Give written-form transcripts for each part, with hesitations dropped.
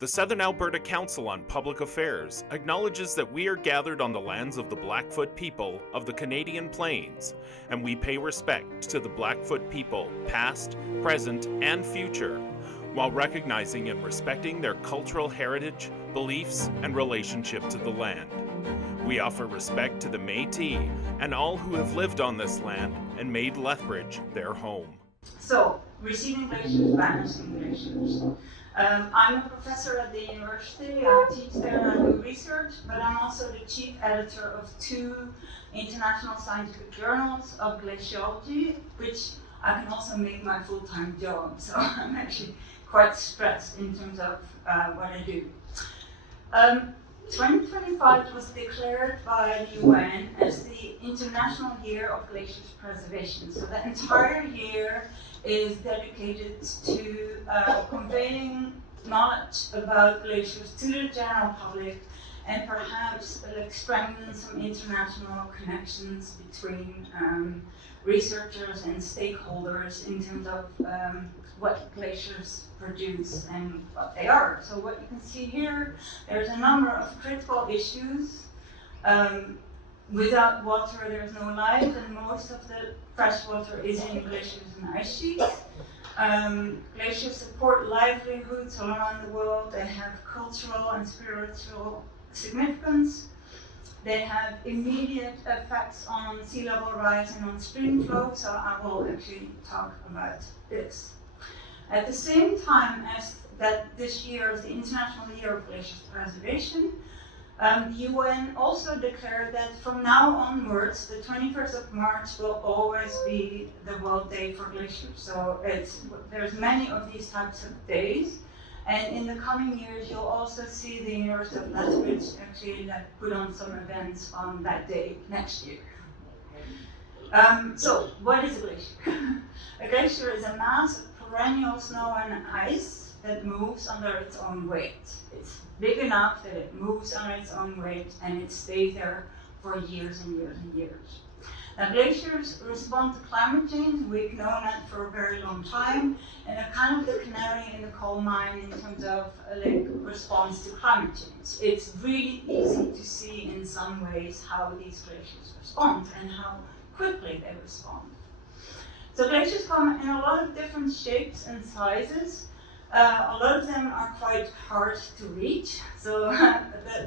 The Southern Alberta Council on Public Affairs acknowledges that we are gathered on the lands of the Blackfoot people of the Canadian Plains, and we pay respect to the Blackfoot people, past, present, and future, while recognizing and respecting their cultural heritage, beliefs, and relationship to the land. We offer respect to the Métis and all who have lived on this land and made Lethbridge their home. So, Receding Glaciers, Vanishing Glaciers. I'm a professor at the university. I teach there and do research, but I'm also the chief editor of 2 international scientific journals of glaciology, which I can also make my full-time job. So I'm actually quite stressed in terms of what I do. 2025 was declared by the UN as the International Year of Glaciers Preservation. So the entire year is dedicated to conveying knowledge about glaciers to the general public and perhaps strengthen some international connections between researchers and stakeholders in terms of what glaciers produce and what they are. So what you can see here, there's a number of critical issues. Without water, there's no life, and most of the fresh water is in glaciers and ice sheets. Glaciers support livelihoods all around the world. They have cultural and spiritual significance. They have immediate effects on sea level rise and on stream flow, so I will actually talk about this. At the same time as that this year is the International Year of Glaciers Preservation, the UN also declared that from now onwards, the 21st of March will always be the World Day for Glaciers. So there's many of these types of days. And in the coming years, you'll also see the University of Lethbridge actually put on some events on that day next year. So what is a glacier? A glacier is a mass of perennial snow and ice that moves under its own weight. It's big enough that it moves under its own weight and it stays there for years and years and years. Now, glaciers respond to climate change. We've known that for a very long time, and they're kind of the canary in the coal mine in terms of response to climate change. It's really easy to see in some ways how these glaciers respond and how quickly they respond. So glaciers come in a lot of different shapes and sizes. A lot of them are quite hard to reach, so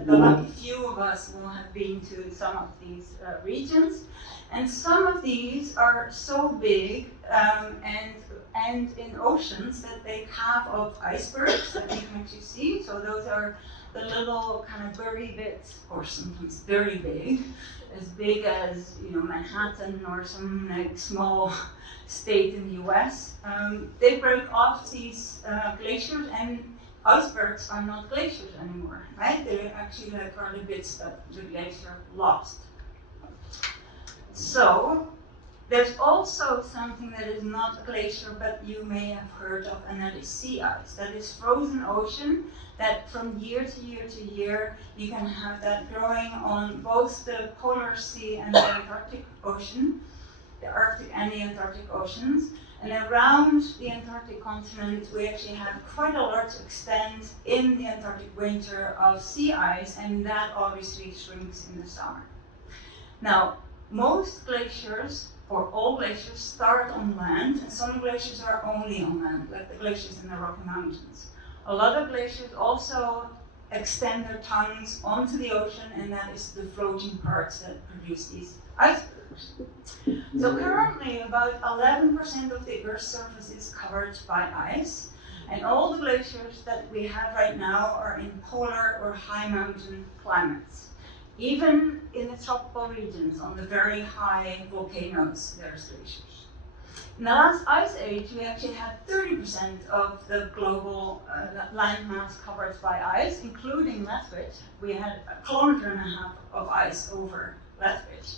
the lucky few of us will have been to some of these regions. And some of these are so big and in oceans that they calve off icebergs that you can actually see. So those are the little kind of berry bits, or sometimes very big, as big as Manhattan or some small state in the US. They break off these glaciers, and icebergs are not glaciers anymore, right? They actually are the bits that the glacier lost. So there's also something that is not a glacier, but you may have heard of, and that is sea ice. That is frozen ocean that from year to year to year, you can have that growing on both the polar sea and the Antarctic Ocean, the Arctic and the Antarctic Oceans. And around the Antarctic continent, we actually have quite a large extent in the Antarctic winter of sea ice, and that obviously shrinks in the summer. Now, most glaciers, or all glaciers, start on land, and some glaciers are only on land, like the glaciers in the Rocky Mountains. A lot of glaciers also extend their tongues onto the ocean, and that is the floating parts that produce these icebergs. So currently, about 11% of the Earth's surface is covered by ice, and all the glaciers that we have right now are in polar or high mountain climates. Even in the tropical regions, on the very high volcanoes, there's glaciers. In the last ice age, we actually had 30% of the global landmass covered by ice, including Lethbridge. We had 1.5 kilometers of ice over Lethbridge.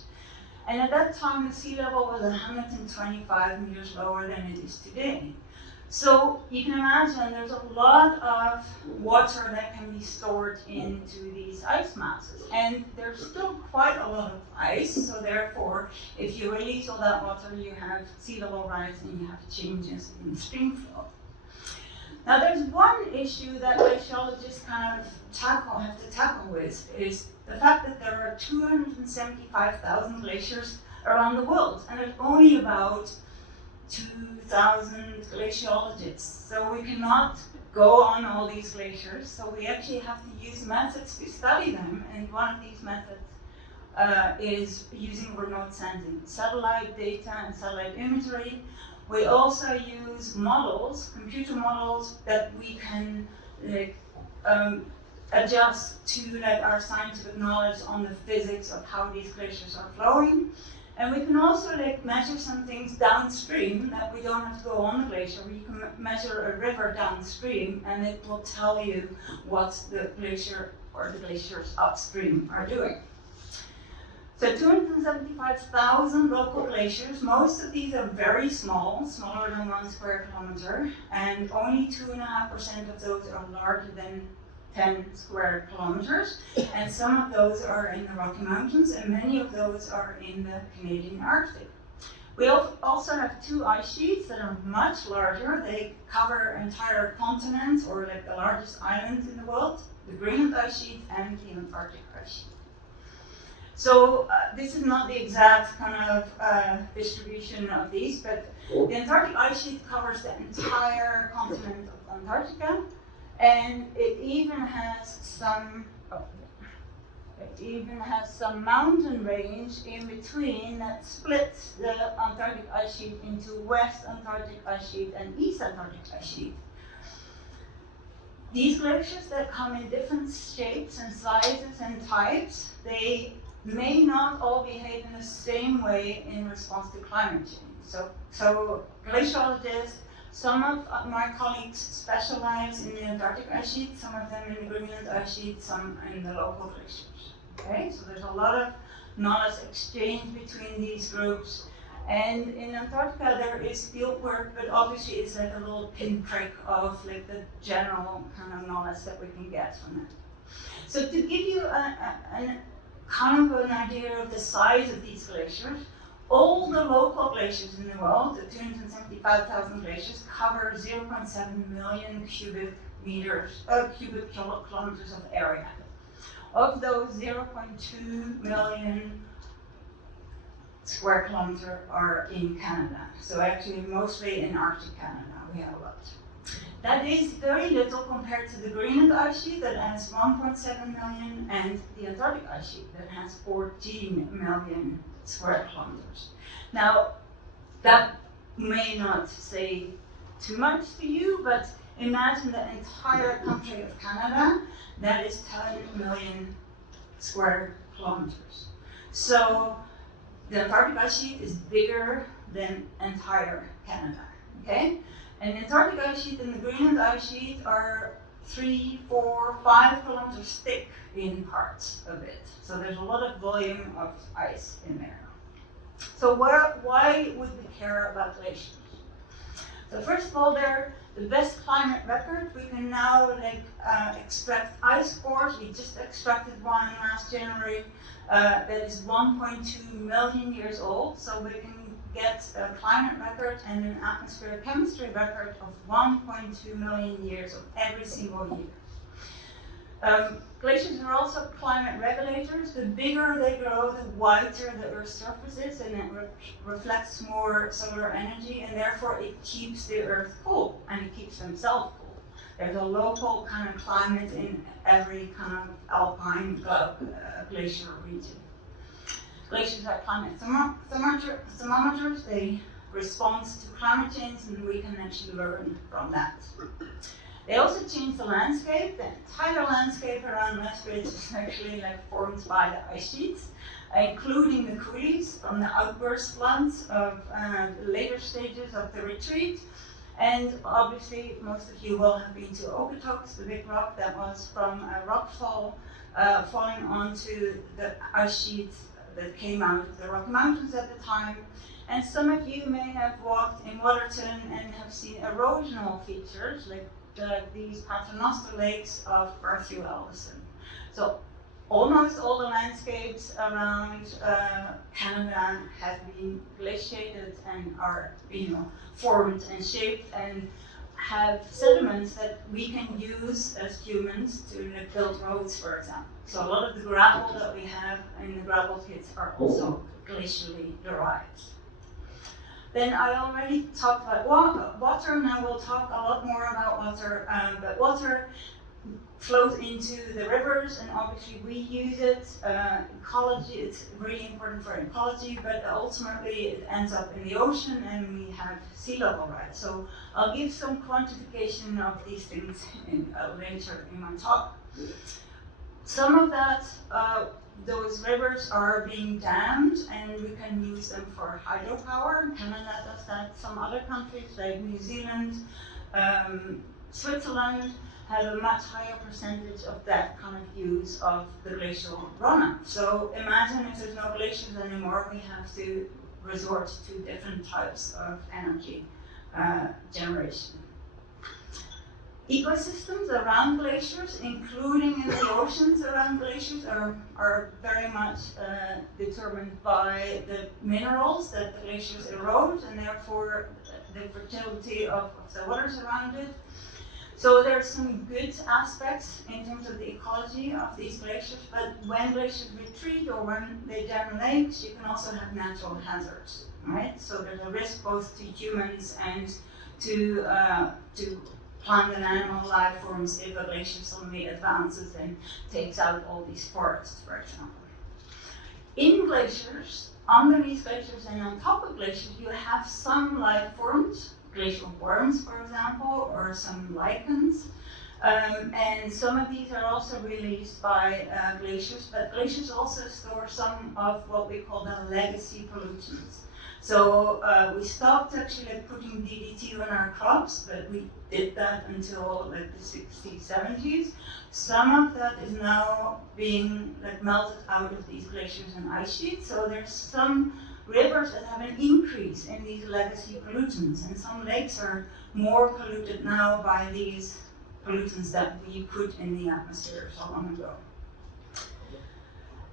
And at that time, the sea level was 125 meters lower than it is today. So you can imagine there's a lot of water that can be stored into these ice masses. And there's still quite a lot of ice, so therefore, if you release all that water, you have sea level rise and you have changes in stream flow. Now there's one issue that glaciologists kind of have to tackle with, is the fact that there are 275,000 glaciers around the world, and there's only about 2,000 glaciologists. So we cannot go on all these glaciers, so we actually have to use methods to study them, and one of these methods is using remote sensing, satellite data and satellite imagery. We also use models, computer models, that we can adjust to our scientific knowledge on the physics of how these glaciers are flowing. And we can also measure some things downstream that we don't have to go on the glacier. You can measure a river downstream, and it will tell you what the glacier or the glaciers upstream are doing. So 275,000 local glaciers. Most of these are very small, smaller than 1 square kilometer, and only 2.5% of those are larger than 10 square kilometers, and some of those are in the Rocky Mountains, and many of those are in the Canadian Arctic. We also have 2 ice sheets that are much larger. They cover entire continents, or the largest islands in the world, the Greenland ice sheet and the Antarctic ice sheet. So this is not the exact kind of distribution of these, but the Antarctic ice sheet covers the entire continent of Antarctica, and it even has some mountain range in between that splits the Antarctic ice sheet into West Antarctic ice sheet and East Antarctic ice sheet. These glaciers that come in different shapes and sizes and types, they may not all behave in the same way in response to climate change. So glaciologists, some of my colleagues specialize in the Antarctic ice sheet, some of them in the Greenland ice sheet, some in the local glaciers. Okay, so there's a lot of knowledge exchange between these groups. And in Antarctica there is field work, but obviously it's a little pinprick of the general kind of knowledge that we can get from it. So to give you kind of an idea of the size of these glaciers, all the local glaciers in the world, the 275,000 glaciers, cover 0.7 million cubic kilometers of area. Of those, 0.2 million square kilometers are in Canada. So actually mostly in Arctic Canada we have a lot. That is very little compared to the Greenland ice sheet that has 1.7 million and the Antarctic ice sheet that has 14 million square kilometers. Now, that may not say too much to you, but imagine the entire country of Canada, that is 10 million square kilometers. So the Antarctic ice sheet is bigger than entire Canada, okay? And the Antarctic ice sheet and the Greenland ice sheet are 3, 4, 5 kilometers thick in parts of it. So there's a lot of volume of ice in there. So why would we care about glaciers? So first of all, they're the best climate record. We can now extract ice cores. We just extracted one last January that is 1.2 million years old. So we can get a climate record and an atmospheric chemistry record of 1.2 million years of every single year. Glaciers are also climate regulators. The bigger they grow, the whiter the Earth's surface is, and it reflects more solar energy, and therefore it keeps the Earth cool, and it keeps themselves cool. There's a local kind of climate in every kind of alpine glacier region. Glaciers are climate thermometers. They respond to climate change, and we can actually learn from that. They also change the landscape. The entire landscape around Lethbridge is actually formed by the ice sheets, including the coulees from the outburst floods of the later stages of the retreat. And obviously, most of you will have been to Okotoks, the big rock that was from a rockfall falling onto the ice sheets that came out of the Rocky Mountains at the time. And some of you may have walked in Waterton and have seen erosional features, like these Paternoster lakes of Garthue Alderson. So almost all the landscapes around Canada have been glaciated and are formed and shaped and have sediments that we can use as humans to build roads, for example. So a lot of the gravel that we have in the gravel pits are also glacially derived. Then I already talked about water, and I will talk a lot more about water, but water flows into the rivers, and obviously we use it. Ecology, it's really important for ecology, but ultimately it ends up in the ocean and we have sea level rise. So I'll give some quantification of these things later in my talk. Some of that, those rivers are being dammed and we can use them for hydropower. Canada does that. Some other countries like New Zealand, Switzerland, have a much higher percentage of that kind of use of the glacial runoff. So imagine if there's no glaciers anymore, we have to resort to different types of energy generation. Ecosystems around glaciers, including in the oceans around glaciers, are very much determined by the minerals that the glaciers erode, and therefore the fertility of the waters around it. So there are some good aspects in terms of the ecology of these glaciers, but when glaciers retreat or when they dam lakes, you can also have natural hazards, right? So there's a risk both to humans and to plant and animal life forms if a glacier suddenly advances and takes out all these forests, for example. In glaciers, underneath glaciers and on top of glaciers, you have some life forms, glacial worms, for example, or some lichens. And some of these are also released by glaciers, but glaciers also store some of what we call the legacy pollutants. So we stopped actually putting DDT on our crops, but we did that until like the 60s, 70s. Some of that is now being melted out of these glaciers and ice sheets. So there's some rivers that have an increase in these legacy pollutants, and some lakes are more polluted now by these pollutants that we put in the atmosphere so long ago.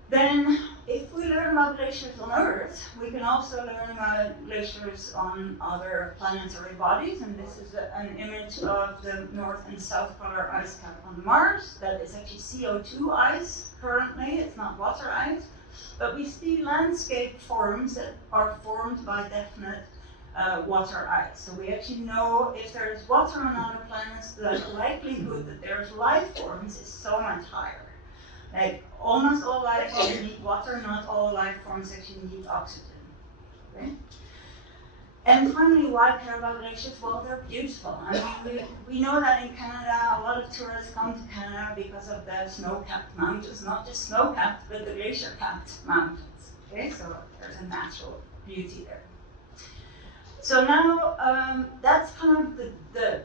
Then, if we learn about glaciers on Earth, we can also learn about glaciers on other planetary bodies, and this is an image of the North and South Polar ice cap on Mars. That is actually CO2 ice currently, it's not water ice. But we see landscape forms that are formed by definite water ice. So we actually know if there's water on other planets, the likelihood that there's life forms is so much higher. Like almost all life forms need water, not all life forms actually need oxygen. Okay? And finally, why care about glaciers? Well, they're beautiful. I mean, we know that in Canada, a lot of tourists come to Canada because of the snow-capped mountains, not just snow-capped, but the glacier-capped mountains. Okay, so there's a natural beauty there. So now, that's kind of the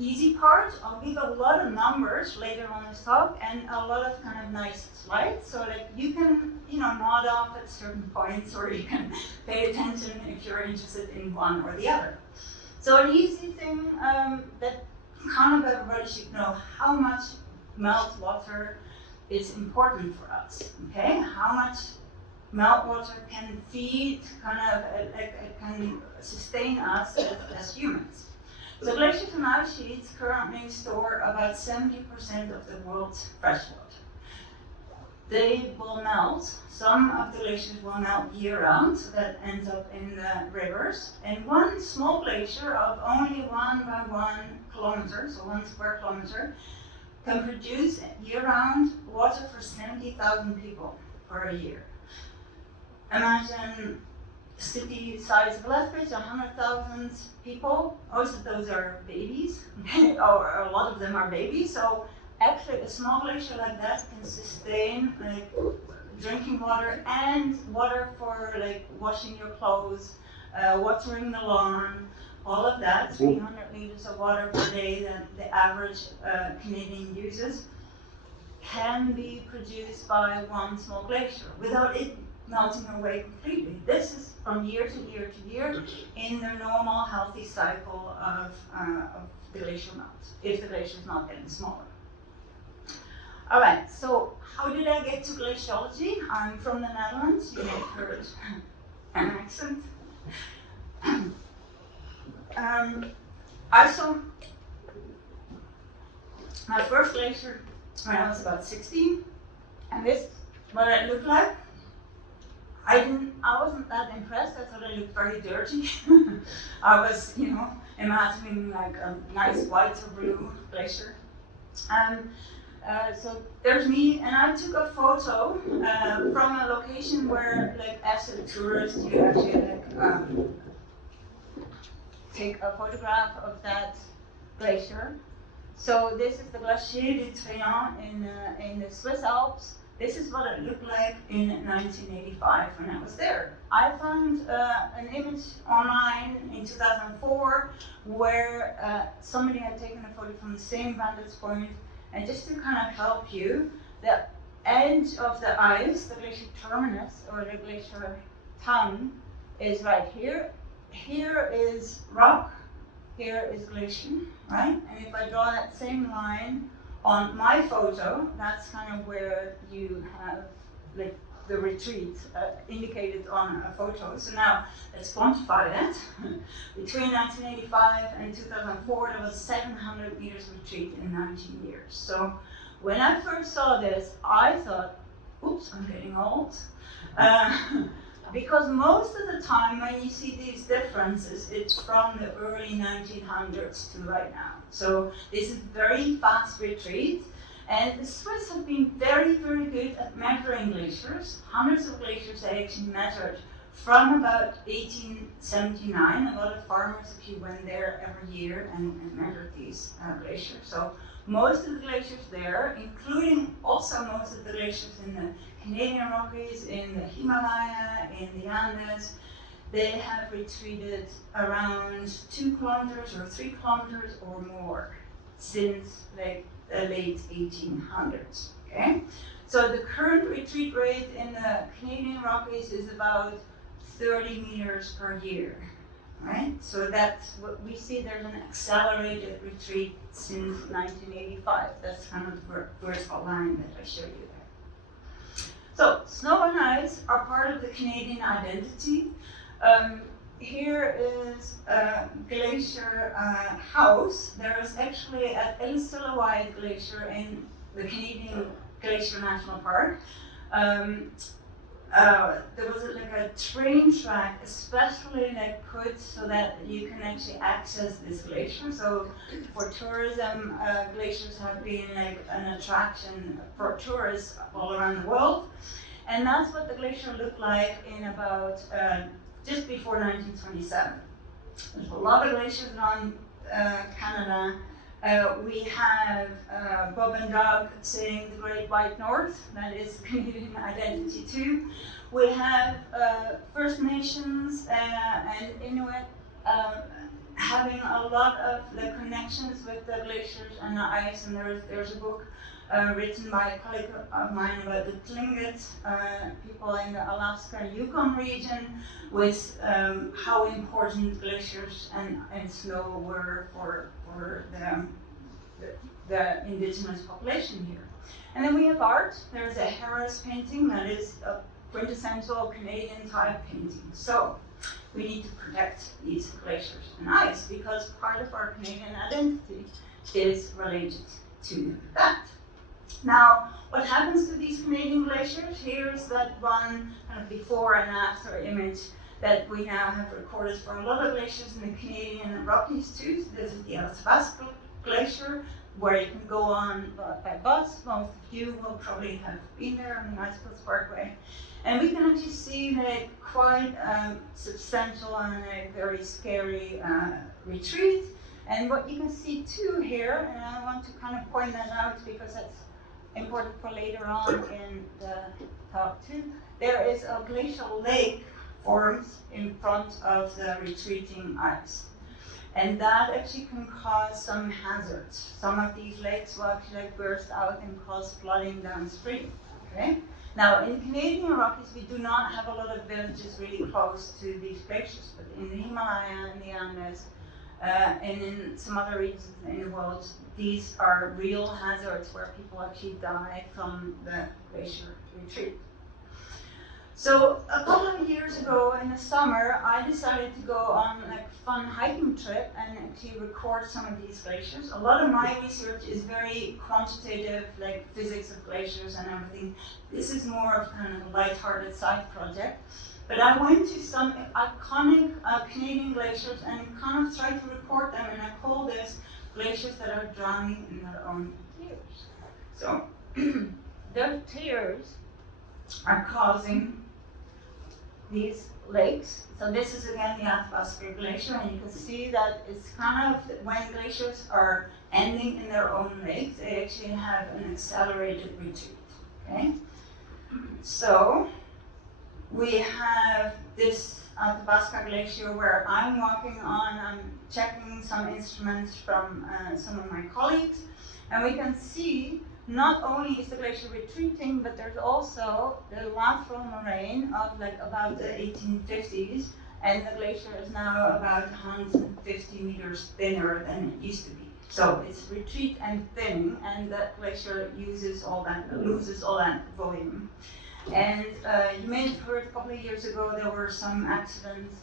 easy part. I'll give a lot of numbers later on this talk and a lot of kind of nice slides, so that you can, nod off at certain points, or you can pay attention if you're interested in one or the other. So an easy thing that kind of everybody should know, how much meltwater is important for us. Okay, how much meltwater can feed, can sustain us as humans. So glaciers and ice sheets currently store about 70% of the world's freshwater. They will melt. Some of the glaciers will melt year-round, so that ends up in the rivers. And one small glacier of only 1 by 1 kilometer, so 1 square kilometer, can produce year-round water for 70,000 people per year. Imagine city size of Lethbridge, 100,000 people. Most of those are babies, or a lot of them are babies. So actually, a small glacier like that can sustain drinking water and water for washing your clothes, watering the lawn, all of that. 300 liters of water per day that the average Canadian uses can be produced by one small glacier without it melting away completely. This is from year to year to year in the normal healthy cycle of the glacial melt, if the glacier is not getting smaller. All right, so how did I get to glaciology? I'm from the Netherlands. You may have heard an accent. My first glacier when I was about 16, and this is what it looked like. I wasn't that impressed. I thought it looked very dirty. I was, imagining like a nice white or blue glacier. So there's me, and I took a photo from a location where, like, as a tourist, you actually take a photograph of that glacier. So this is the Glacier du Trian in the Swiss Alps. This is what it looked like in 1985 when I was there. I found an image online in 2004 where somebody had taken a photo from the same vantage point. And just to kind of help you, the edge of the ice, the glacier terminus or the glacier tongue, is right here. Here is rock, here is glacier, right? And if I draw that same line on my photo, that's kind of where you have like the retreat indicated on a photo. So now let's quantify that. Between 1985 and 2004, there was 700 meters retreat in 19 years. So when I first saw this, I thought, oops, I'm getting old. Because most of the time when you see these differences, it's from the early 1900s to right now. So this is very fast retreat. And the Swiss have been very, very good at measuring glaciers. Hundreds of glaciers they actually measured from about 1879. A lot of farmers actually went there every year and measured these glaciers. So most of the glaciers there, including also most of the glaciers in the Canadian Rockies, in the Himalaya, in the Andes, they have retreated around 2 kilometers or 3 kilometers or more since like the late 1800s. Okay, so the current retreat rate in the Canadian Rockies is about 30 meters per year. Right, so that's what we see. There's an accelerated retreat since 1985. That's kind of the vertical line that I showed you there. So snow and ice are part of the Canadian identity. Here is a glacier house. There is actually at Illinois Glacier in the Canadian Glacier National Park. There was like a train track, especially like put so that you can actually access this glacier. So for tourism, glaciers have been like an attraction for tourists all around the world. And that's what the glacier looked like in about just before 1927. There's a lot of glaciers around Canada. We have Bob and Doug saying the Great White North, that is Canadian identity too. We have First Nations and Inuit having a lot of the connections with the glaciers and the ice, and there's a book written by a colleague of mine about the Tlingit people in the Alaska and Yukon region, with how important glaciers and snow were for the indigenous population here. And then we have art. There's a Harris painting that is a quintessential Canadian type painting. So we need to protect these glaciers and ice because part of our Canadian identity is related to that. Now, what happens to these Canadian glaciers? Here's that one kind of before and after image that we now have recorded for a lot of glaciers in the Canadian Rockies too. So this is the Athabasca Glacier, where you can go on by bus. Most of you will probably have been there on the Bicycles Parkway. And we can actually see like quite substantial and a very scary retreat. And what you can see too here, and I want to kind of point that out because that's important for later on in the talk too, there is a glacial lake forms in front of the retreating ice. And that actually can cause some hazards. Some of these lakes will actually like burst out and cause flooding downstream. Okay? Now, in Canadian Rockies, we do not have a lot of villages really close to these glaciers, but in the Himalaya and the Andes, and in some other regions in the world, these are real hazards where people actually die from the glacier retreat. So a couple of years ago, in the summer, I decided to go on like a fun hiking trip and actually record some of these glaciers. A lot of my research is very quantitative, like physics of glaciers and everything. This is more of kind of a lighthearted side project. But I went to some iconic Canadian glaciers and kind of tried to record them, and I call this glaciers that are drowning in their own tears. So their tears are causing these lakes. So this is again the Athabasca Glacier, and you can see that it's kind of, when glaciers are ending in their own lakes, they actually have an accelerated retreat, okay? So we have this Athabasca Glacier where I'm walking on, I'm checking some instruments from some of my colleagues, and we can see not only is the glacier retreating, but there's also the lateral moraine of like about the 1850s, and the glacier is now about 150 meters thinner than it used to be. So it's retreat and thinning, and the glacier loses all that volume. And you may have heard a couple of years ago there were some accidents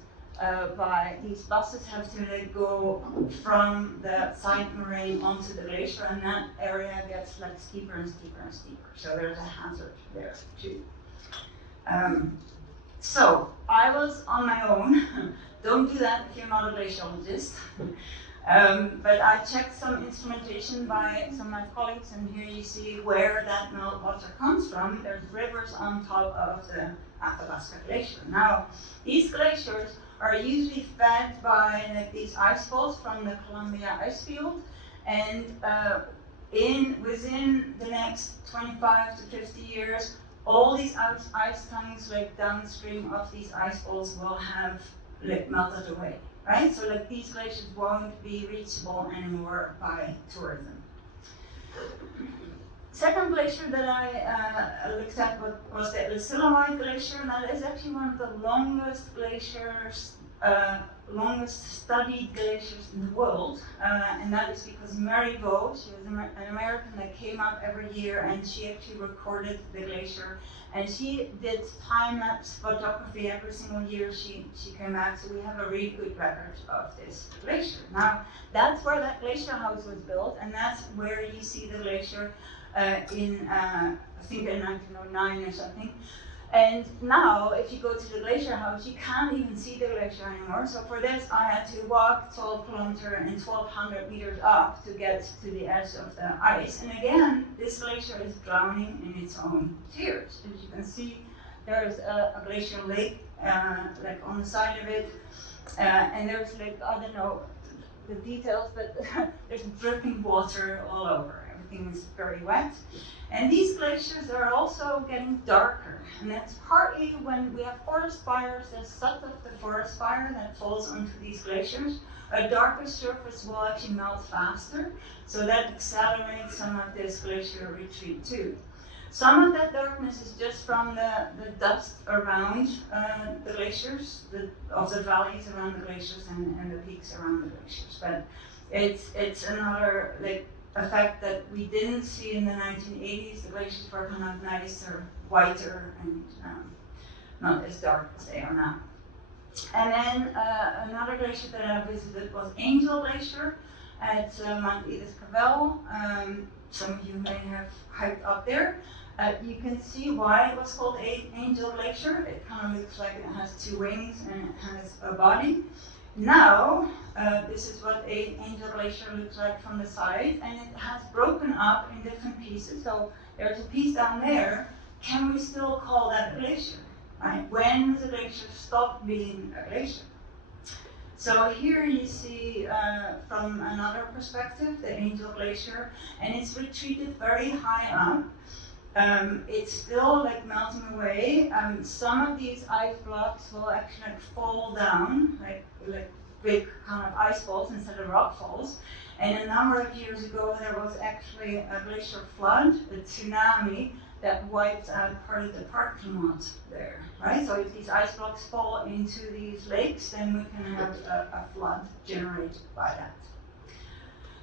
by these buses have to like go from the side moraine onto the glacier, and that area gets like steeper and steeper and steeper. So there's a hazard there too. So I was on my own. Don't do that if you're not a glaciologist. But I checked some instrumentation by some of my colleagues, and here you see where that meltwater comes from. There's rivers on top of the Athabasca Glacier. Now, these glaciers are usually fed by like these ice falls from the Columbia ice field, and within the next 25 to 50 years, all these ice tongues like downstream of these ice falls will have like melted away. Right? So like these glaciers won't be reachable anymore by tourism. Second glacier that I looked at was the Receding Glacier, and that is actually one of the longest glaciers, longest studied glaciers in the world, and that is because Mary Vaux, she was an American that came up every year, and she actually recorded the glacier, and she did time-lapse photography every single year she came back, so we have a really good record of this glacier. Now, that's where that glacier house was built, and that's where you see the glacier in, I think in 1909 or something. And now, if you go to the glacier house, you can't even see the glacier anymore. So for this, I had to walk 12 kilometers and 1,200 meters up to get to the edge of the ice. And again, this glacier is drowning in its own tears. As you can see, there's a glacial lake like on the side of it. And there's like, I don't know the details, but there's dripping water all over. Everything is very wet. And these glaciers are also getting darker, and that's partly when we have forest fires. There's such of the forest fire that falls onto these glaciers. A darker surface will actually melt faster, so that accelerates some of this glacier retreat too. Some of that darkness is just from the dust around the glaciers, of the valleys around the glaciers and the peaks around the glaciers. But it's another like effect that we didn't see in the 1980s. The glaciers were kind of nicer, whiter, and not as dark as they are now. And then another glacier that I visited was Angel Glacier at Mount Edith Cavell. Some of you may have hiked up there. You can see why it was called Angel Glacier. It kind of looks like it has two wings and it has a body. Now, this is what Angel Glacier looks like from the side, and it has broken up in different pieces. So there's a piece down there. Can we still call that a glacier? Right? When does a glacier stop being a glacier? So here you see from another perspective the Angel Glacier, and it's retreated very high up. It's still like melting away. Some of these ice blocks will actually like fall down, like big kind of ice falls instead of rock falls. And a number of years ago, there was actually a glacier flood, a tsunami, that wiped out part of the parking lot there, right? So if these ice blocks fall into these lakes, then we can have a flood generated by that.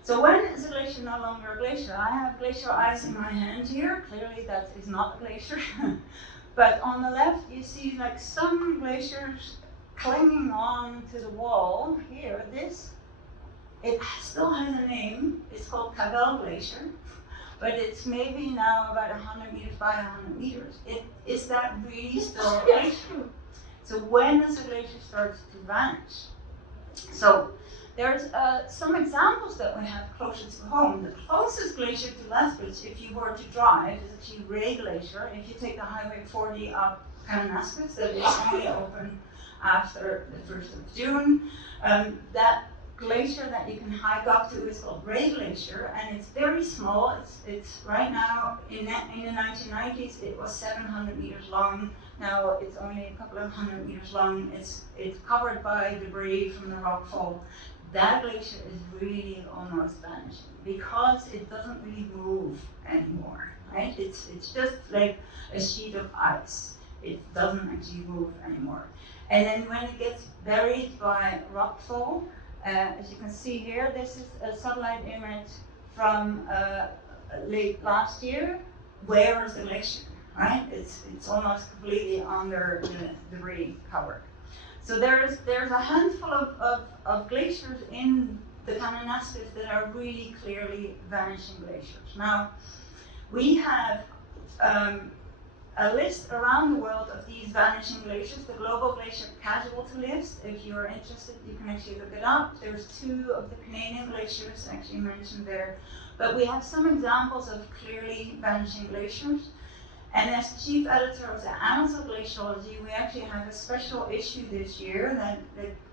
So when is a glacier no longer a glacier? I have glacial ice in my hand here. Clearly that is not a glacier. But on the left, you see like some glaciers clinging on to the wall here, it still has a name. It's called Cavell Glacier, but it's maybe now about 100 meters by 100 meters. Is that really still a glacier? So when does a glacier start to vanish? So there's some examples that we have closer to home. The closest glacier to Lethbridge, if you were to drive, is actually Ray Glacier. If you take the Highway 40 up Kananaskis, that is only open after the 1st of June. That glacier that you can hike up to is called Ray Glacier, and it's very small. It's right now, in the 1990s, it was 700 meters long. Now it's only a couple of 100 meters long. It's covered by debris from the rockfall. That glacier is really almost vanishing because it doesn't really move anymore, right? It's just like a sheet of ice. It doesn't actually move anymore. And then when it gets buried by rockfall, as you can see here, this is a satellite image from late last year. Where is the glacier, right? It's almost completely under the debris cover. So there's a handful of glaciers in the Kananaskis that are really clearly vanishing glaciers. Now, we have a list around the world of these vanishing glaciers, the Global Glacier Casualty List. If you're interested, you can actually look it up. There's 2 of the Canadian glaciers actually mentioned there. But we have some examples of clearly vanishing glaciers. And as chief editor of the Annals of Glaciology, we actually have a special issue this year that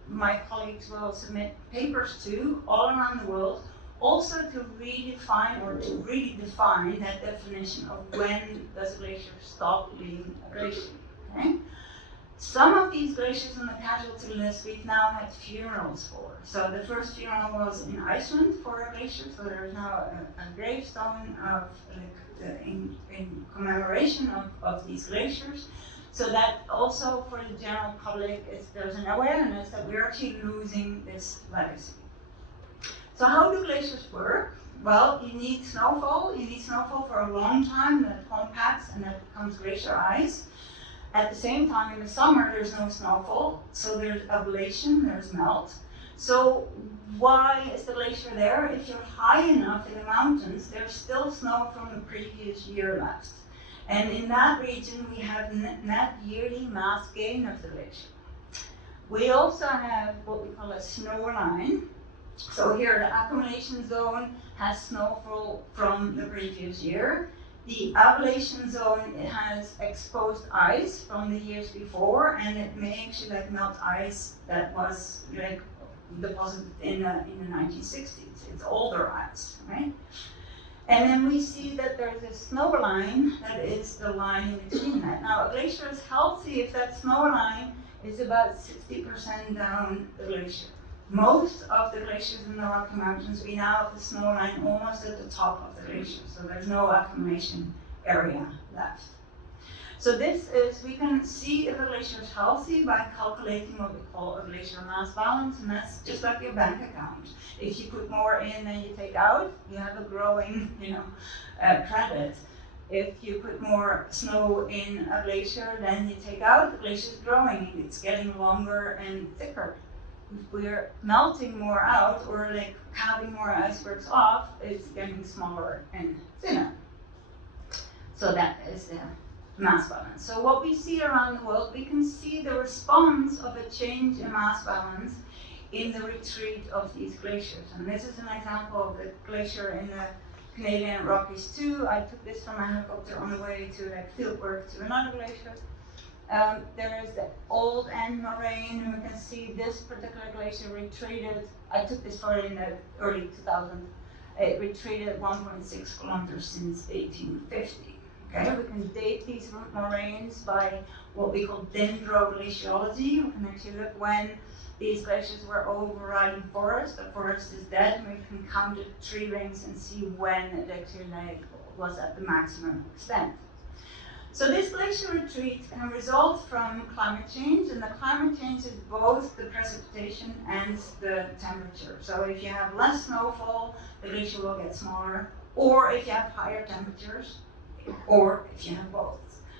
my colleagues will submit papers to all around the world, also to redefine or to really define that definition of when does a glacier stop being a glacier. Okay? Some of these glaciers on the casualty list we've now had funerals for. So the first funeral was in Iceland for a glacier, so there's now a gravestone of in commemoration of these glaciers. So that also for the general public, there's an awareness that we're actually losing this legacy. So how do glaciers work? Well, you need snowfall. You need snowfall for a long time that compacts and that becomes glacier ice. At the same time, in the summer, there's no snowfall, so there's ablation, there's melt. So why is the glacier there? If you're high enough in the mountains, there's still snow from the previous year left. And in that region, we have net yearly mass gain of the glacier. We also have what we call a snow line. So here, the accumulation zone has snowfall from the previous year. The ablation zone, it has exposed ice from the years before, and it may actually melt ice that was deposited in the 1960s. It's older ice, right? And then we see that there's a snow line that is the line in between that. Now, a glacier is healthy if that snow line is about 60% down the glacier. Most of the glaciers in the Rocky Mountains, we now have the snow line almost at the top of the glacier, so there's no accumulation area left. So we can see if a glacier is healthy by calculating what we call a glacier mass balance, and that's just like your bank account. If you put more in than you take out, you have a growing, credit. If you put more snow in a glacier than you take out, the glacier is growing and it's getting longer and thicker. If we're melting more out or having more icebergs off, it's getting smaller and thinner. So that is the mass balance. So what we see around the world, we can see the response of a change in mass balance in the retreat of these glaciers. And this is an example of the glacier in the Canadian Rockies too. I took this from a helicopter on the way to field work to another glacier. There is the old end moraine, and we can see this particular glacier retreated. I took this photo in the early 2000s. It retreated 1.6 kilometers since 1850. Okay, we can date these moraines by what we call dendroglaciology. We can actually look when these glaciers were overriding forest. The forest is dead, and we can count the tree rings and see when it actually was at the maximum extent. So this glacier retreat can result from climate change, and the climate change is both the precipitation and the temperature. So if you have less snowfall, the glacier will get smaller, or if you have higher temperatures, or if you have both.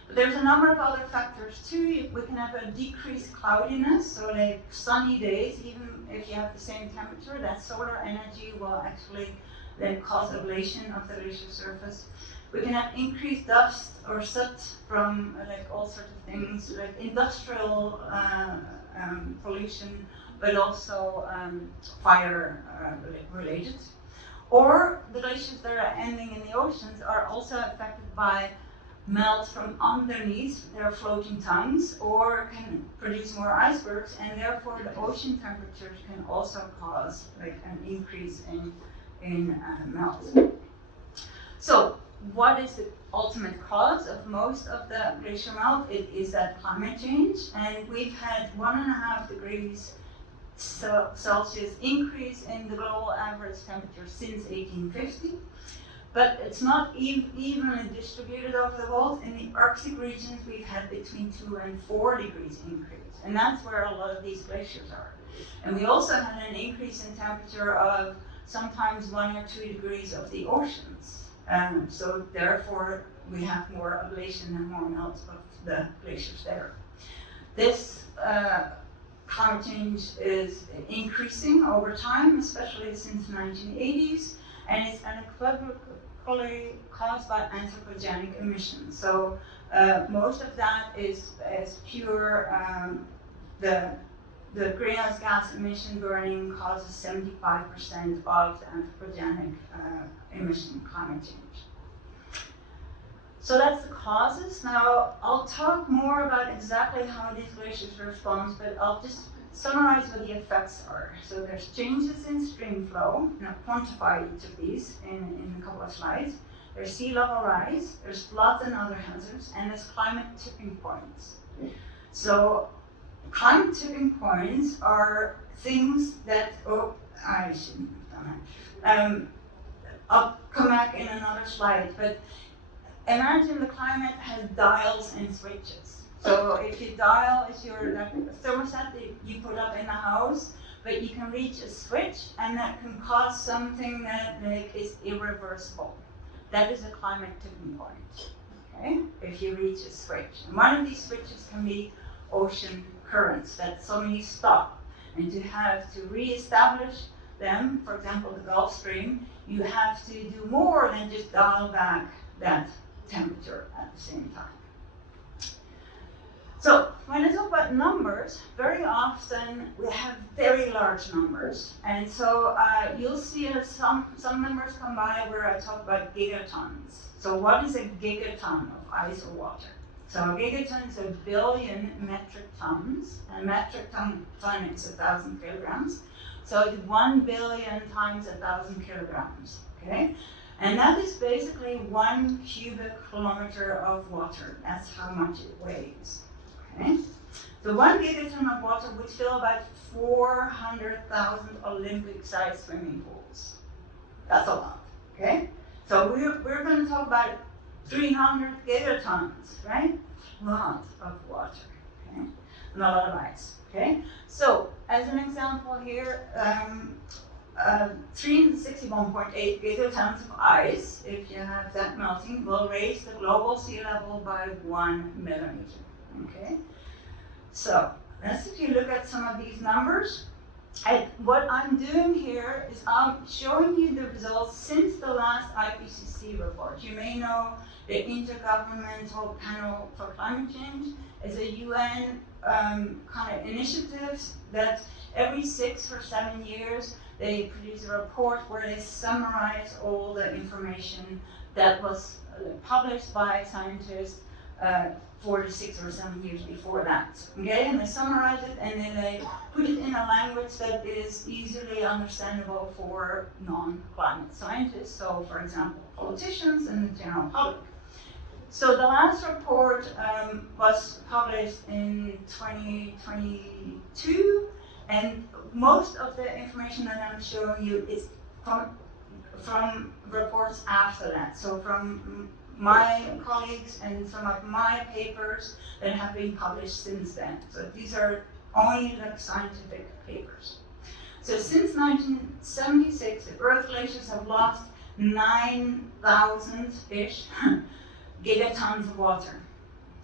But there's a number of other factors too. We can have a decreased cloudiness, so like sunny days, even if you have the same temperature, that solar energy will actually then cause ablation of the glacier surface. We can have increased dust or soot from like all sorts of things, like industrial pollution, but also fire related. Or the glaciers that are ending in the oceans are also affected by melt from underneath their floating tongues, or can produce more icebergs, and therefore the ocean temperatures can also cause like an increase in melt. So what is the ultimate cause of most of the glacier melt? It is that climate change, and we've had 1.5 degrees Celsius increase in the global average temperature since 1850. But it's not evenly distributed over the world. In the Arctic regions, we've had between 2 and 4 degrees increase, and that's where a lot of these glaciers are. And we also had an increase in temperature of sometimes 1 or 2 degrees of the oceans. So therefore, we have more ablation and more melt of the glaciers there. This climate change is increasing over time, especially since the 1980s, and it's unequivocally caused by anthropogenic emissions. So most of that is pure, the greenhouse gas emission burning causes 75% of the anthropogenic emission climate change. So that's the causes. Now, I'll talk more about exactly how these glaciers respond, but I'll just summarize what the effects are. So there's changes in stream flow, and I'll quantify each of these in a couple of slides. There's sea level rise, there's floods and other hazards, and there's climate tipping points. So climate tipping points are things that, oh, I shouldn't have done that. I'll come back in another slide, but imagine the climate has dials and switches. So if your dial is your thermostat that you put up in the house, but you can reach a switch and that can cause something that is irreversible. That is a climate tipping point, okay? If you reach a switch. And one of these switches can be ocean currents that suddenly stop. And to re-establish them, for example, the Gulf Stream, you have to do more than just dial back that temperature at the same time. So when I talk about numbers, very often we have very large numbers. And so you'll see some numbers come by where I talk about gigatons. So what is a gigaton of ice or water? So a gigaton is 1 billion metric tons. A metric ton is 1,000 kilograms. So it's 1 billion times 1,000 kilograms, okay? And that is basically 1 cubic kilometer of water. That's how much it weighs, okay? So 1 gigaton of water would fill about 400,000 Olympic-sized swimming pools. That's a lot, okay? So we're going to talk about 300 gigatons, right? A lot of water, okay? And a lot of ice, okay? So as an example here, 361.8 gigatons of ice, if you have that melting, will raise the global sea level by 1 millimeter, okay? So let's if you look at some of these numbers. And what I'm doing here is I'm showing you the results since the last IPCC report. You may know the Intergovernmental Panel for Climate Change is a UN kind of initiative that every 6 or 7 years they produce a report where they summarize all the information that was published by scientists for the 6 or 7 years before that. Okay, and they summarize it and then they put it in a language that is easily understandable for non-climate scientists. So, for example, politicians and the general public. So the last report was published in 2022, and most of the information that I'm showing you is from reports after that. So from my colleagues and some of my papers that have been published since then. So these are only the scientific papers. So since 1976, the Earth glaciers have lost 9,000-ish gigatons of water.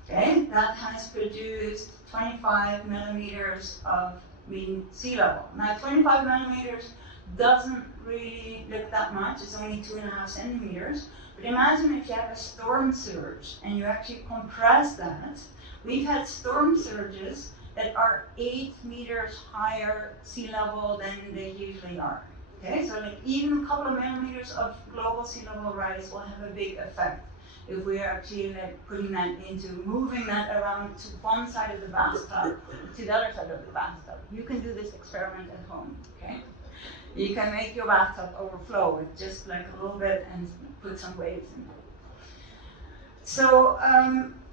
Okay, that has produced 25 millimeters of mean sea level. Now 25 millimeters doesn't really look that much, it's only 2.5 centimeters. But imagine if you have a storm surge and you actually compress that. We've had storm surges that are 8 meters higher sea level than they usually are. Okay, so like even a couple of millimeters of global sea level rise will have a big effect if we are actually like putting that into moving that around to one side of the bathtub to the other side of the bathtub. You can do this experiment at home. Okay, you can make your bathtub overflow with just like a little bit and put some waves in it. So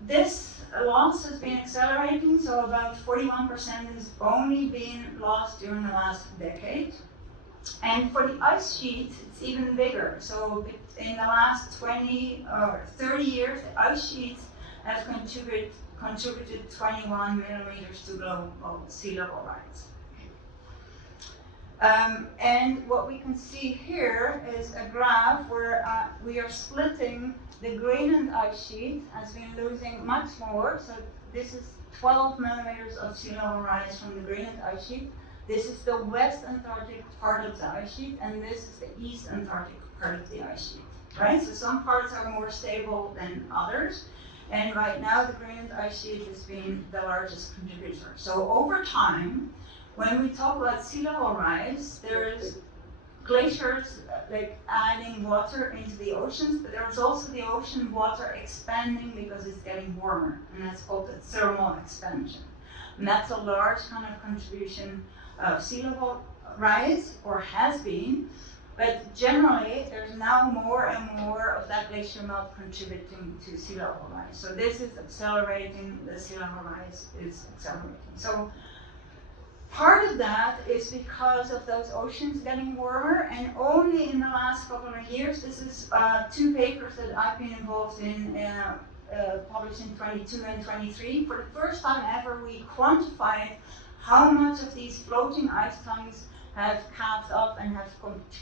this loss has been accelerating, so about 41% has only been lost during the last decade. And for the ice sheet, it's even bigger. So in the last 20 or 30 years, the ice sheets have contributed 21 millimeters to global sea level rise. And what we can see here is a graph where we are splitting the Greenland ice sheet has been losing much more. So this is 12 millimeters of sea level rise from the Greenland ice sheet. This is the West Antarctic part of the ice sheet, and this is the East Antarctic part of the ice sheet, right? So some parts are more stable than others, and right now the Greenland ice sheet has been the largest contributor. So over time, when we talk about sea level rise, there's glaciers like adding water into the oceans, but there's also the ocean water expanding because it's getting warmer, and that's called the thermal expansion. And that's a large kind of contribution of sea level rise, or has been, but generally there's now more and more of that glacier melt contributing to sea level rise. So this is accelerating, the sea level rise is accelerating. So part of that is because of those oceans getting warmer, and only in the last couple of years, this is 2 papers that I've been involved in, published in 22 and 23. For the first time ever, we quantified how much of these floating ice tongues have calved up and have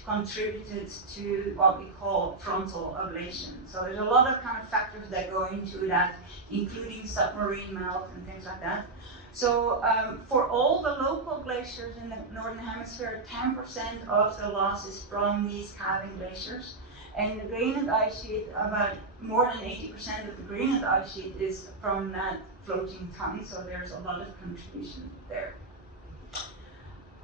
contributed to what we call frontal ablation. So there's a lot of kind of factors that go into that, including submarine melt and things like that. So for all the local glaciers in the Northern Hemisphere, 10% of the loss is from these calving glaciers. And the Greenland ice sheet, about more than 80% of the Greenland ice sheet is from that floating tongue, so there's a lot of contribution there.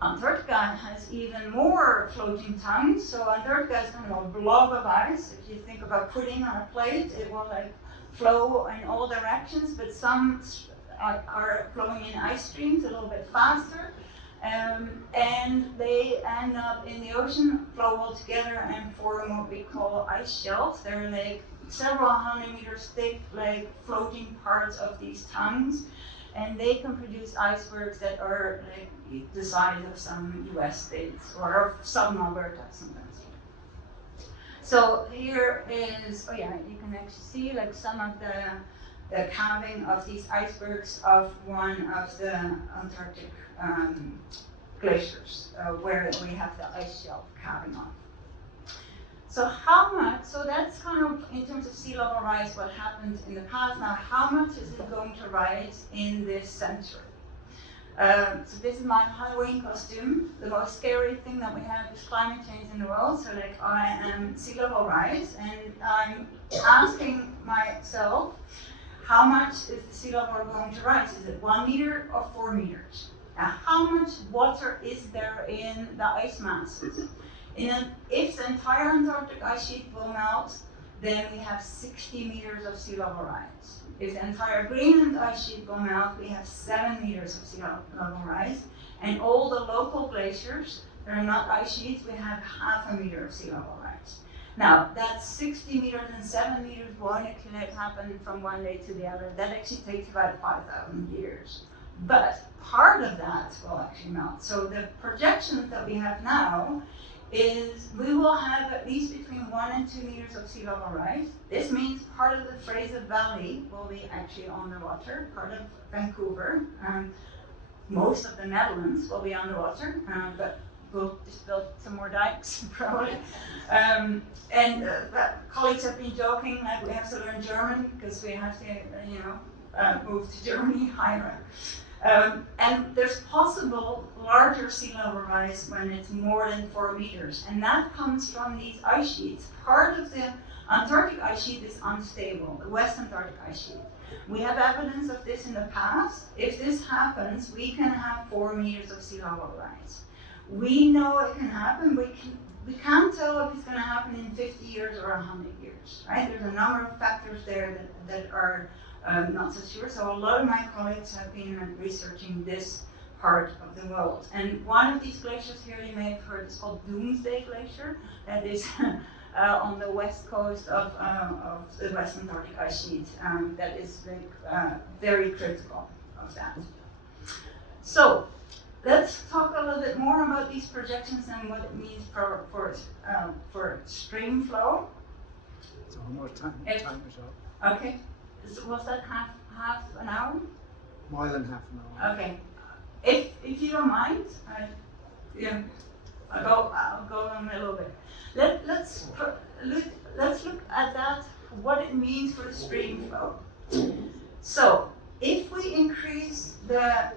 Antarctica has even more floating tongues, so Antarctica is kind of a blob of ice. If you think about pudding on a plate, it will like flow in all directions, but some are flowing in ice streams a little bit faster. And they end up in the ocean, flow all together, and form what we call ice shelves. They're like several hundred meters thick, like floating parts of these tongues, and they can produce icebergs that are like the size of some U.S. states or of southern Alberta sometimes. So here is, oh yeah, you can actually see like some of the calving of these icebergs of one of the Antarctic glaciers, where we have the ice shelf calving on. So how much, so that's kind of, in terms of sea level rise, what happened in the past. Now, how much is it going to rise in this century? So this is my Halloween costume. The most scary thing that we have is climate change in the world. So like I am sea level rise, and I'm asking myself, how much is the sea level going to rise? Is it 1 meter or 4 meters? Now, how much water is there in the ice masses? If the entire Antarctic ice sheet will melt, then we have 60 meters of sea level rise. If the entire Greenland ice sheet will melt, we have 7 meters of sea level rise. And all the local glaciers that are not ice sheets, we have 0.5 meter of sea level rise. Now, that 60 meters and 7 meters won't actually happen from one day to the other. That actually takes about 5,000 years. But part of that will actually melt. So the projections that we have now is we will have at least between 1 and 2 meters of sea level rise. This means part of the Fraser Valley will be actually underwater, part of Vancouver. Most of the Netherlands will be underwater, but we'll just build some more dikes, probably. Colleagues have been joking, like we have to learn German because we have to, moved to Germany, higher. And there's possible larger sea level rise when it's more than 4 meters. And that comes from these ice sheets. Part of the Antarctic ice sheet is unstable, the West Antarctic ice sheet. We have evidence of this in the past. If this happens, we can have 4 meters of sea level rise. We know it can happen. We can't tell if it's going to happen in 50 years or 100 years, right? There's a number of factors there that are not so sure. So a lot of my colleagues have been researching this part of the world. And one of these glaciers here you may have heard is called Doomsday Glacier. That is on the west coast of the West Antarctic ice sheet. That is very critical of that. So let's talk a little bit more about these projections and what it means for stream flow. So one more time or so. Okay. Was that half an hour? More than half an hour. Okay. If you don't mind, I'll go on a little bit. Let's look at that, what it means for the stream flow. So if we increase the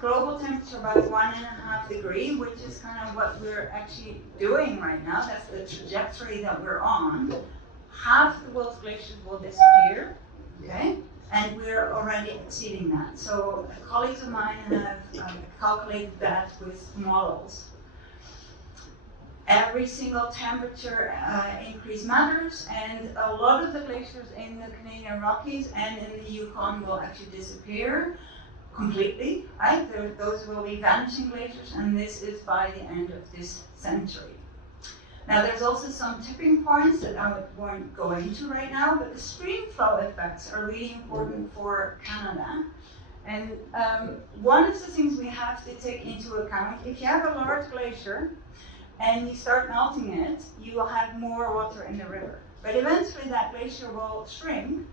global temperature by 1.5 degrees, which is kind of what we're actually doing right now, that's the trajectory that we're on, half the world's glaciers will disappear, okay? And we're already exceeding that. So colleagues of mine have calculated that with models. Every single temperature increase matters, and a lot of the glaciers in the Canadian Rockies and in the Yukon will actually disappear completely, right? Those will be vanishing glaciers, and this is by the end of this century. Now there's also some tipping points that I won't go into right now, but the stream flow effects are really important for Canada. And one of the things we have to take into account, if you have a large glacier and you start melting it, you will have more water in the river. But eventually that glacier will shrink,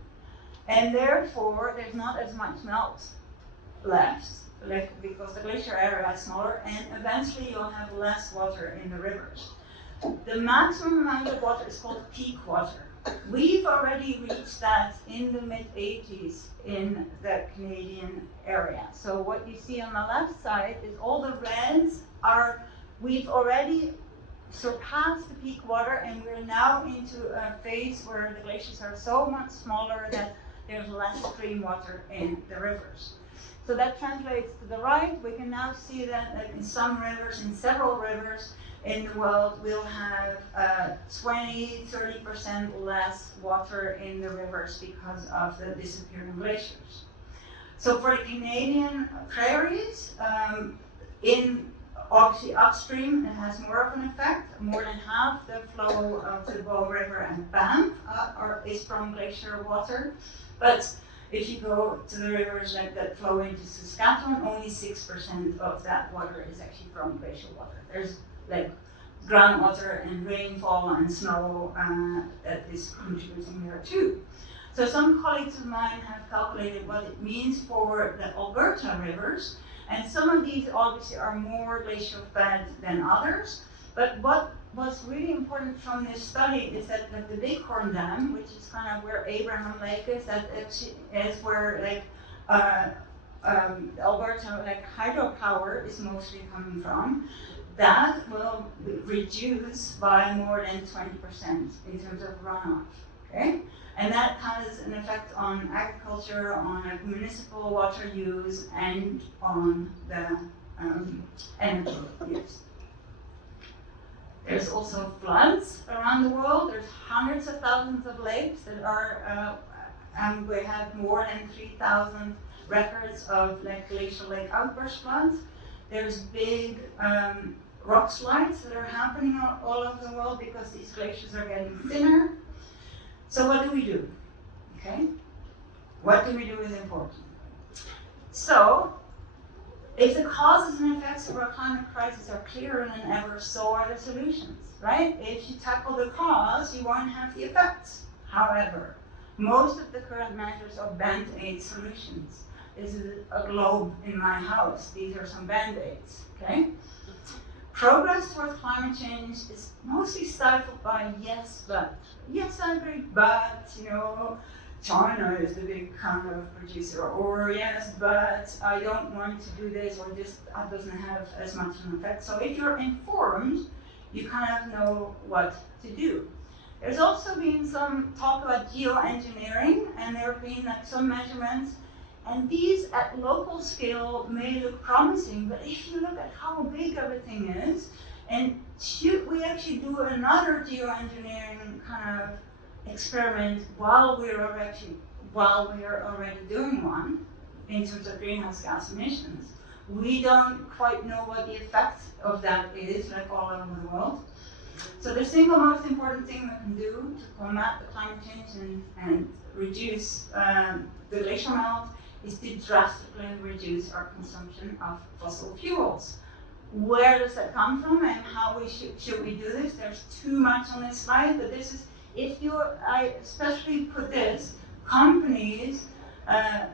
and therefore there's not as much melt left, because the glacier area is smaller, and eventually you'll have less water in the rivers. The maximum amount of water is called peak water. We've already reached that in the mid-80s in the Canadian area. So what you see on the left side is all the reds are, we've already surpassed the peak water, and we're now into a phase where the glaciers are so much smaller that there's less stream water in the rivers. So that translates to the right. We can now see that in some rivers, in several rivers in the world, we'll have 20–30% less water in the rivers because of the disappearing glaciers. So for the Canadian prairies, obviously upstream, it has more of an effect. More than half the flow of the Bow River and Banff is from glacier water. But if you go to the rivers that flow into Saskatchewan, only 6% of that water is actually from glacial water. There's groundwater and rainfall and snow that is contributing there too. So some colleagues of mine have calculated what it means for the Alberta rivers, and some of these obviously are more glacial fed than others. But what was really important from this study is that the Bighorn Dam, which is kind of where Abraham Lake is, that is where Alberta hydropower is mostly coming from. That will reduce by more than 20% in terms of runoff, okay? And that has an effect on agriculture, on municipal water use, and on the energy use. There's also floods around the world. There's hundreds of thousands of lakes that are, and we have more than 3,000 records of glacial lake outburst floods. There's big rock slides that are happening all over the world because these glaciers are getting thinner. So what do we do? Okay, what do we do is important. So, if the causes and effects of our climate crisis are clearer than ever, so are the solutions, right? If you tackle the cause, you won't have the effects. However, most of the current measures are band-aid solutions. This is a globe in my house. These are some band-aids, okay? Progress towards climate change is mostly stifled by yes, but. Yes, I agree, but, China is the big kind of producer, or yes, but I don't want to do this, or this doesn't have as much an effect. So if you're informed, you kind of know what to do. There's also been some talk about geoengineering, and there have been like some measurements, and these at local scale may look promising, but if you look at how big everything is, and should we actually do another geoengineering kind of experiment while we are already doing one in terms of greenhouse gas emissions, we don't quite know what the effect of that is, like all over the world. So the single most important thing we can do to combat the climate change and reduce the glacier melt is to drastically reduce our consumption of fossil fuels. Where does that come from, and how should we do this? There's too much on this slide, but this is, I especially put this, companies,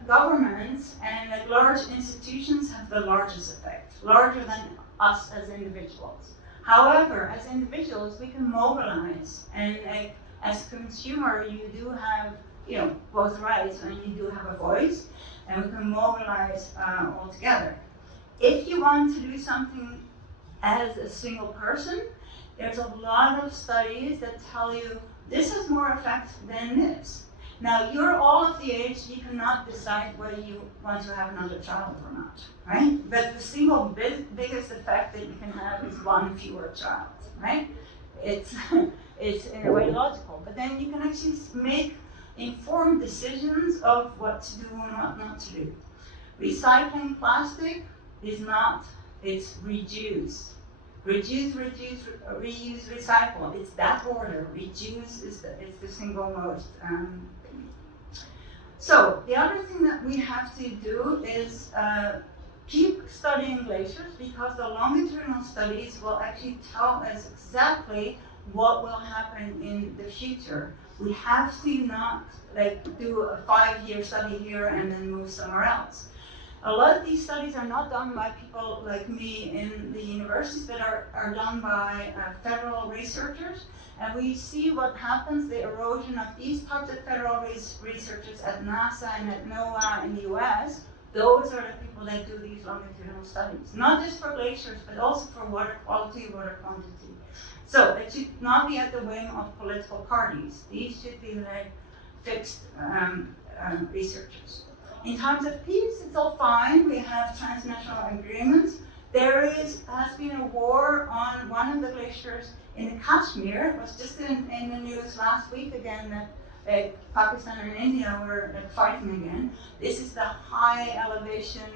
governments, and like large institutions have the largest effect, larger than us as individuals. However, as individuals, we can mobilize, and as consumer, you do have, both rights, and you do have a voice, and we can mobilize all together. If you want to do something as a single person, there's a lot of studies that tell you this has more effect than this. Now, you're all of the age, you cannot decide whether you want to have another child or not, right? But the single biggest effect that you can have is one fewer child, right? It's in a way logical, but then you can actually make informed decisions of what to do and what not to do. Recycling plastic is not, it's reduce. Reduce, reuse, recycle. It's that order. Reduce is the single most thing. So the other thing that we have to do is keep studying glaciers, because the longitudinal studies will actually tell us exactly what will happen in the future. We have to not do a 5-year study here and then move somewhere else. A lot of these studies are not done by people like me in the universities, but are done by federal researchers. And we see what happens, the erosion of these types of federal researchers at NASA and at NOAA in the US. Those are the people that do these longitudinal studies. Not just for glaciers, but also for water quality, water quantity. So it should not be at the whim of political parties. These should be fixed researchers. In times of peace, it's all fine. We have transnational agreements. There has been a war on one of the glaciers in Kashmir. It was just in the news last week again that Pakistan and India were fighting again. This is the high elevation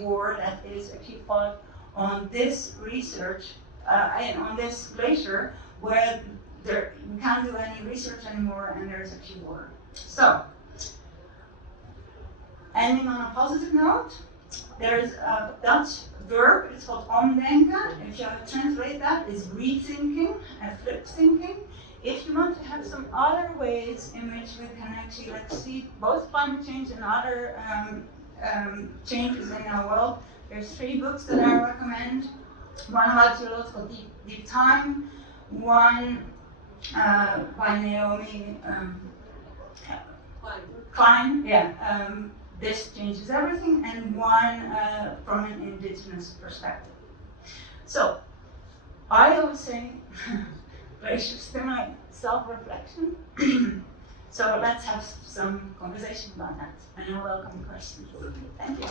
war that is actually fought on this research and on this glacier, where we can't do any research anymore, and there's actually war. So, ending on a positive note, there's a Dutch verb, it's called omdenken. If you translate that, is rethinking and flip thinking. If you want to have some other ways in which we can actually see both climate change and other changes in our world, there's 3 books that I recommend. One about geological deep time, one by Naomi Klein, This Changes Everything, and one from an indigenous perspective. So, I always say, glaciers stimulate self-reflection. So let's have some conversation about that, and I welcome questions. Thank you.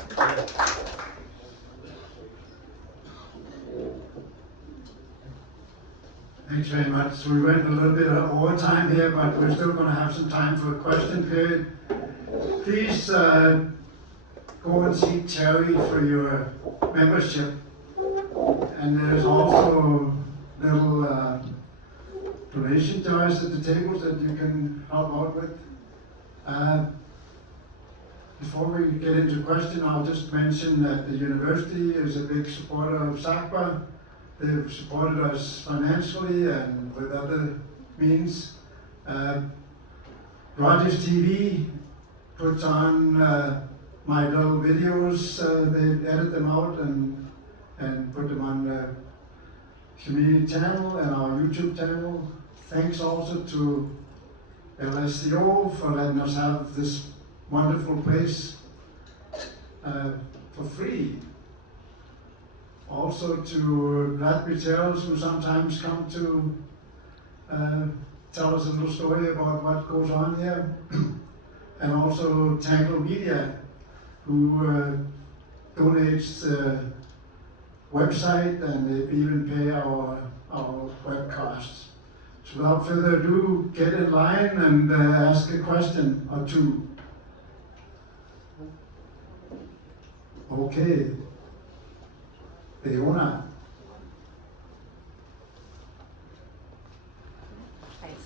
Thanks very much. We went a little bit over time here, but we're still going to have some time for a question period. Please go and see Terry for your membership. And there's also little donation jars at the tables that you can help out with. Before we get into the question, I'll just mention that the university is a big supporter of SACPA. They've supported us financially and with other means. Rogers TV puts on my little videos. They edit them out and put them on the community channel and our YouTube channel. Thanks also to LSCO for letting us have this wonderful place for free. Also to Glad Tales, who sometimes come to tell us a little story about what goes on here. And also Tangle Media, who donates the website, and they even pay our webcasts. So without further ado, get in line and ask a question or two. Okay. Leona. Thanks.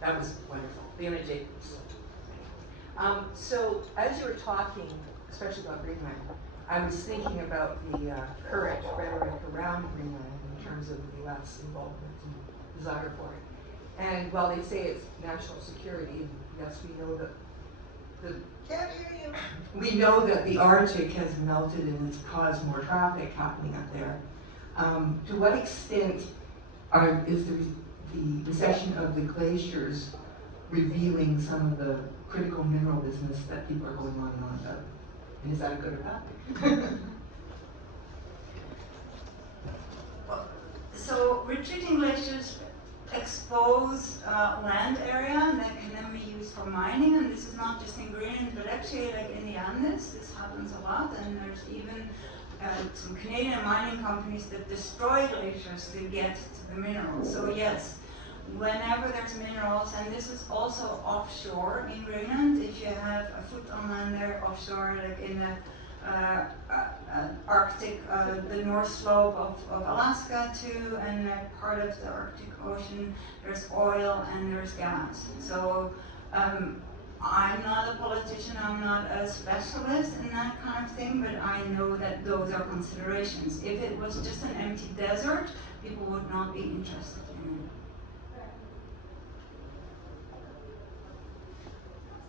That was wonderful. Leona Jacobs. So as you were talking, especially about Greenland, I was thinking about the current rhetoric around Greenland in terms of the U.S. involvement and desire for it. And while they say it's national security, yes, we know that we know that the Arctic has melted and it's caused more traffic happening up there. To what extent is the recession of the glaciers revealing some of the critical mineral business that people are going on and on about? And is that a good or bad? So retreating glaciers expose land area that can then be used for mining, and this is not just in Greenland, but actually like in the Andes, this happens a lot, and there's even some Canadian mining companies that destroy glaciers to get to the minerals. So yes, whenever there's minerals, and this is also offshore in Greenland, if you have a foot on land there offshore, like in the Arctic, the North Slope of Alaska too, and part of the Arctic Ocean, there's oil and there's gas. So I'm not a politician, I'm not a specialist in that kind of thing, but I know that those are considerations. If it was just an empty desert, people would not be interested in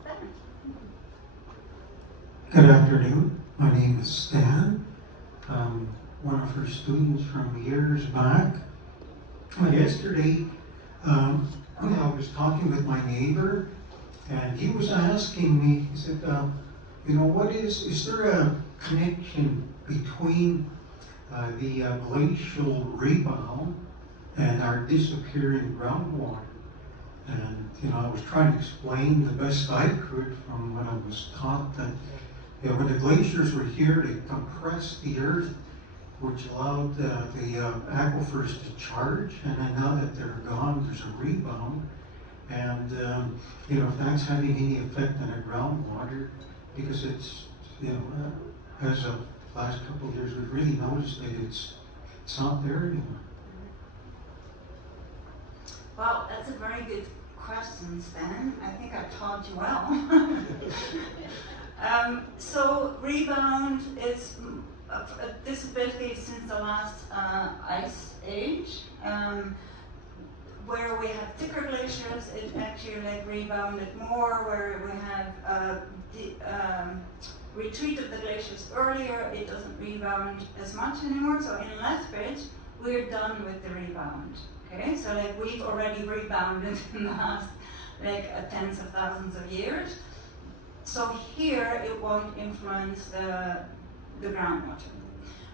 it. Good afternoon. My name is Stan. One of her students from years back. Yesterday, I was talking with my neighbor, and he was asking me, he said, you know, is there a connection between the glacial rebound and our disappearing groundwater? And, you know, I was trying to explain the best I could from what I was taught that, you know, when the glaciers were here, they compressed the earth, which allowed the aquifers to charge, and then now that they're gone, there's a rebound. And, you know, if that's having any effect on the groundwater, because it's, you know, as of the last couple of years, we've really noticed that it's not there anymore. Well, that's a very good question, Stan. I think I taught you well. So rebound is this ability since the last ice age, where we have thicker glaciers, it actually like rebounded more. Where we have retreat of the glaciers earlier, it doesn't rebound as much anymore. So in Lethbridge, we're done with the rebound. Okay, so like we've already rebounded in the last like tens of thousands of years. So here it won't influence the groundwater.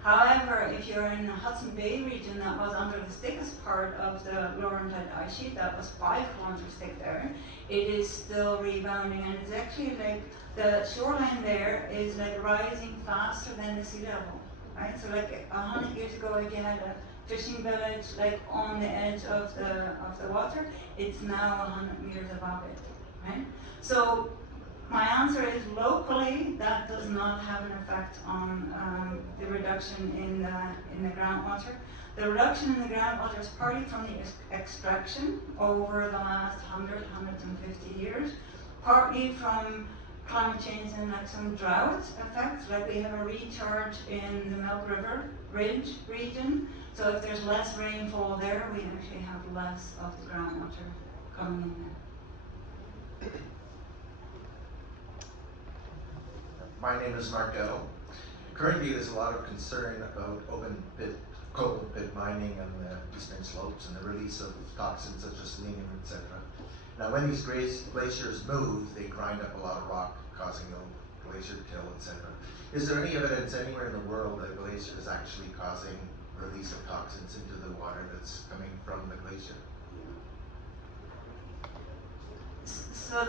However, if you're in the Hudson Bay region that was under the thickest part of the Laurentide ice sheet, that was 5 kilometers thick there, it is still rebounding, and it's actually like the shoreline there is like rising faster than the sea level, right? So like 100 years ago, if you had a fishing village like on the edge of the water, it's now 100 meters above it, right? So my answer is locally that does not have an effect on the reduction in the groundwater. The reduction in the groundwater is partly from the extraction over the last 150 years, partly from climate change and like some drought effects, like we have a recharge in the Milk River Ridge region. So if there's less rainfall there, we actually have less of the groundwater coming in there. My name is Mark Dell. Currently, there's a lot of concern about open pit mining on the eastern slopes and the release of toxins such as selenium, etc. Now when these glaciers move, they grind up a lot of rock, causing the glacier till, etc. Is there any evidence anywhere in the world that a glacier is actually causing release of toxins into the water that's coming from the glacier? So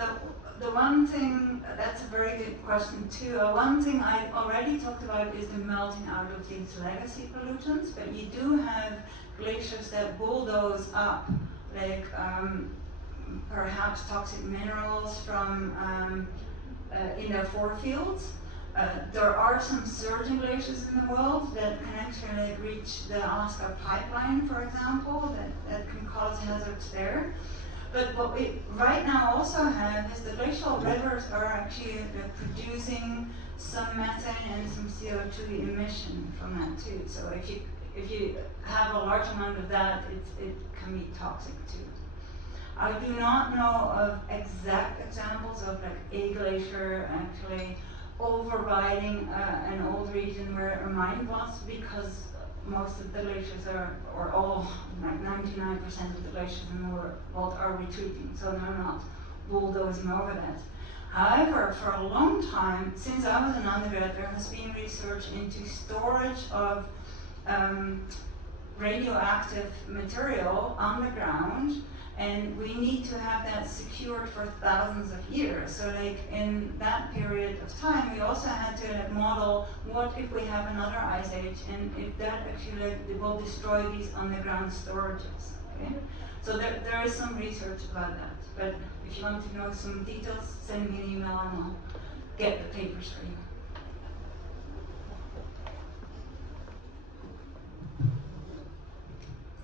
the one thing, that's a very good question too. One thing I already talked about is the melting out of these legacy pollutants, but you do have glaciers that bulldoze up, like perhaps toxic minerals from in their forefields. There are some surging glaciers in the world that can actually reach the Alaska pipeline, for example, that can cause hazards there. But what we right now also have is the glacial rivers are actually producing some methane and some CO2 emission from that too. So if you have a large amount of that, it can be toxic too. I do not know of exact examples of like a glacier actually overriding an old region where a mine was, because most of the glaciers are, or all, like 99% of the glaciers in the world are retreating, so they're not bulldozing over that. However, for a long time, since I was an undergrad, there has been research into storage of radioactive material underground, and we need to have that secured for thousands of years. So like in that period of time, we also had to model what if we have another ice age, and if that actually will destroy these underground storages. Okay? So there is some research about that. But if you want to know some details, send me an email and I'll get the papers for you.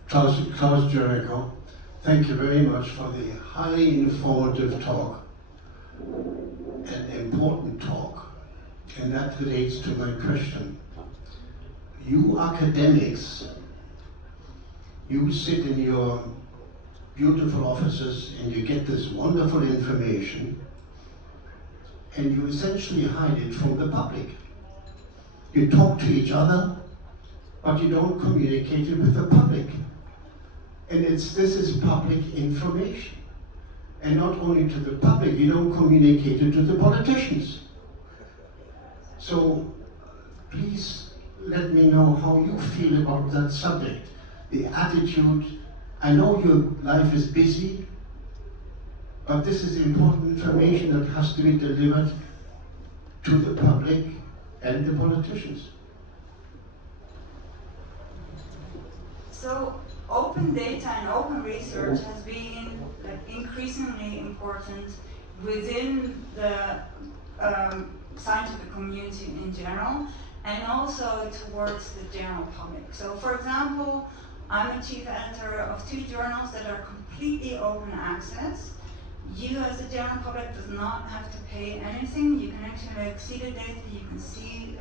Klaus Jericho, thank you very much for the highly informative talk, an important talk, and that relates to my question. You academics, you sit in your beautiful offices and you get this wonderful information, and you essentially hide it from the public. You talk to each other, but you don't communicate it with the public. And this is public information. And not only to the public, you don't communicate it to the politicians. So please let me know how you feel about that subject, the attitude. I know your life is busy, but this is important information that has to be delivered to the public and the politicians. So open data and open research has been increasingly important within the scientific community in general, and also towards the general public. So for example, I'm a chief editor of 2 journals that are completely open access. You as the general public does not have to pay anything. You can actually see the data, you can see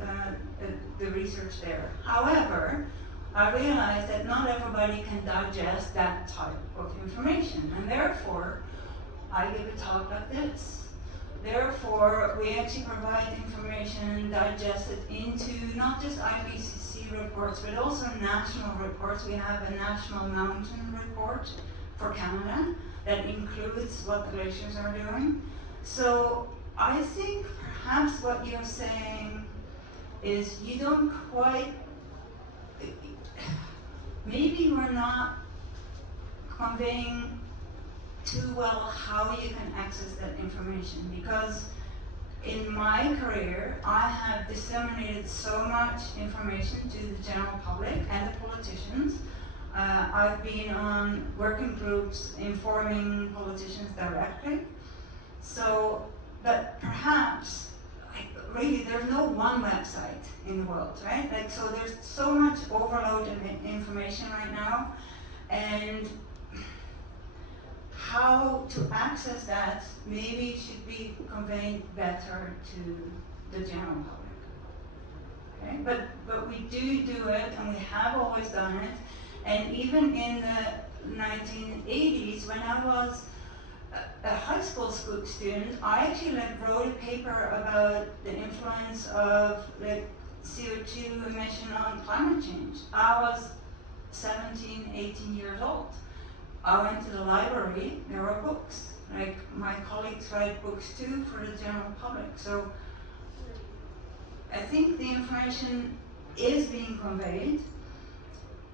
the research there. However, I realize that not everybody can digest that type of information, and therefore I give a talk like this. Therefore, we actually provide information and digest it into not just IPCC reports, but also national reports. We have a national mountain report for Canada that includes what the glaciers are doing. So I think perhaps what you're saying is you don't quite, maybe we're not conveying too well how you can access that information, because in my career I have disseminated so much information to the general public and the politicians. I've been on working groups informing politicians directly. So, but perhaps, really, there's no one website in the world, right? Like, so there's so much overload of information right now, and how to access that maybe should be conveyed better to the general public. Okay? But we do it, and we have always done it. And even in the 1980s, when I was a high school student, I actually wrote a paper about the influence of CO2 emission on climate change. I was 17, 18 years old. I went to the library, there were books. Like my colleagues write books too for the general public. So I think the information is being conveyed,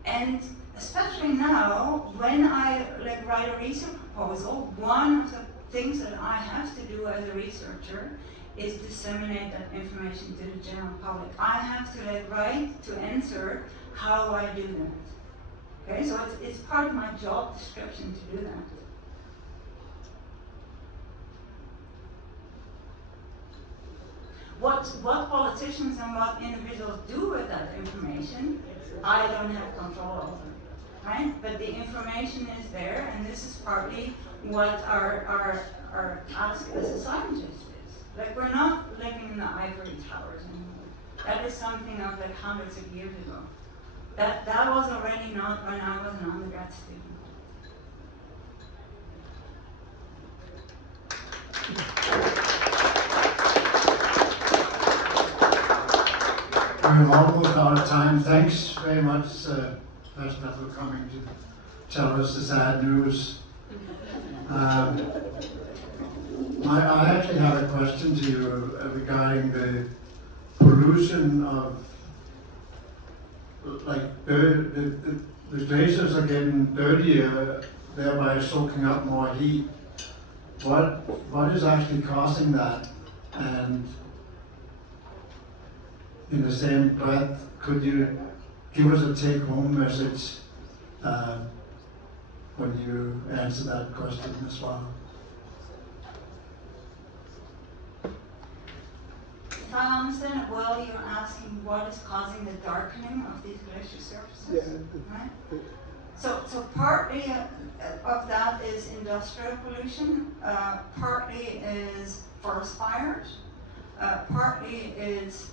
and especially now when I write a research proposal, one of the things that I have to do as a researcher is disseminate that information to the general public. I have to write to answer how I do that. Okay, so it's part of my job description to do that. What politicians and what individuals do with that information, I don't have control over, right? But the information is there, and this is partly what our task as a scientist is. Like, we're not living in the ivory towers anymore. That is something of hundreds of years ago. That was already not when I was an undergrad student. We're almost out of time. Thanks very much, Hester, for coming to tell us the sad news. I actually have a question to you regarding the pollution of, the glaciers are getting dirtier, thereby soaking up more heat. What is actually causing that? And in the same breath, could you give us a take-home message when you answer that question as well? If I understand it well, you're asking what is causing the darkening of these glacier surfaces, right? So partly of that is industrial pollution, partly is forest fires, partly is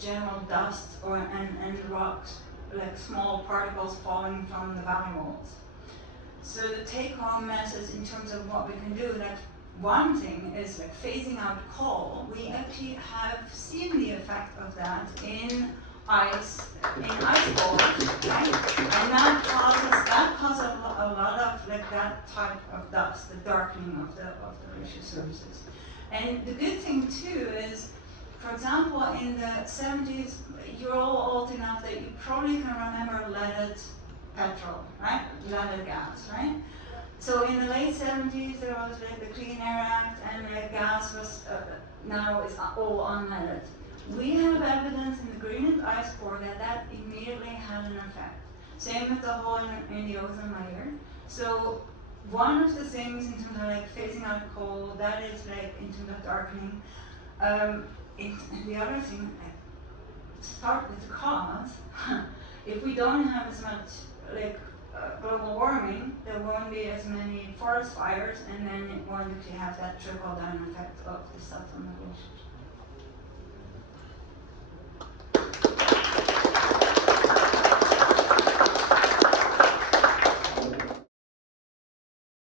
general dust and rocks, like small particles falling from the valley walls. So the take-home message in terms of what we can do, one thing is phasing out coal. We actually have seen the effect of that in ice balls, right? And that causes a lot of that type of dust, the darkening of the glacier surfaces. And the good thing too is, for example, in the 70s, you're all old enough that you probably can remember leaded petrol, right? Leaded gas, right? So in the late 70s, there was the Clean Air Act, and gas was now is all unleaded. We have evidence in the Greenland ice core that immediately had an effect. Same with the hole in the ozone layer. So one of the things in terms of phasing out coal, that is in terms of darkening. And the other thing, to start with the cause, if we don't have as much global warming, there won't be as many forest fires, and then it won't actually have that trickle down effect of the stuff on the glaciers.